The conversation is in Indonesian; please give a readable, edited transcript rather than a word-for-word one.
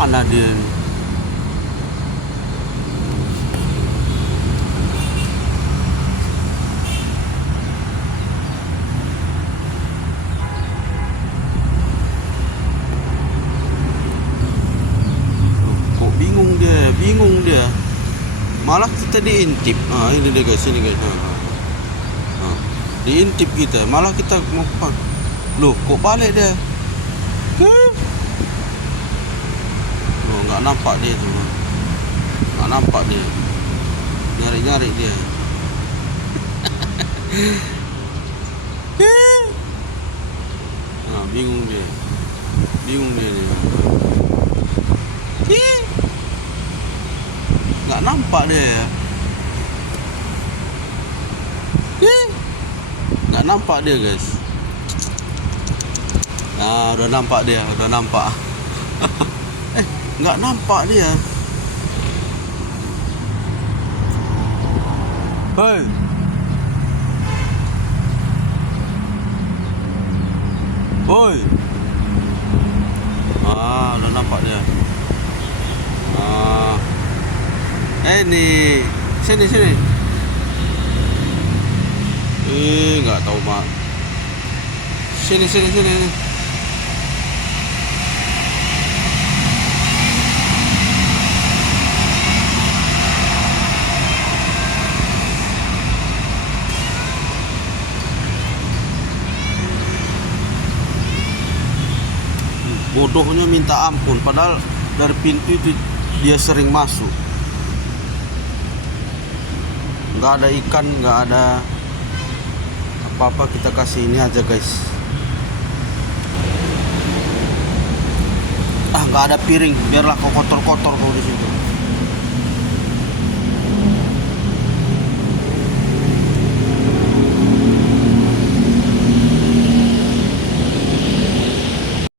Mana dia ni? Kok bingung dia. Malah kita diintip. Ini dia guys, ini guys. Diintip kita, malah kita mau. Loh, kok balik dia? Oh, nggak nampak dia tu. Nggak nampak dia. Nyari-nyari dia. Bingung dia. Nggak nampak dia. Nggak nampak dia guys. Udah nampak dia, nggak nampak dia. Hei. Oi. Udah nampak dia. Ini. Sini. Nggak tahu mak. Sini. Bodohnya minta ampun, padahal dari pintu itu dia sering masuk. Nggak ada ikan, nggak ada apa-apa, kita kasih ini aja guys. Nggak ada piring, biarlah kau kotor-kotor kau di situ.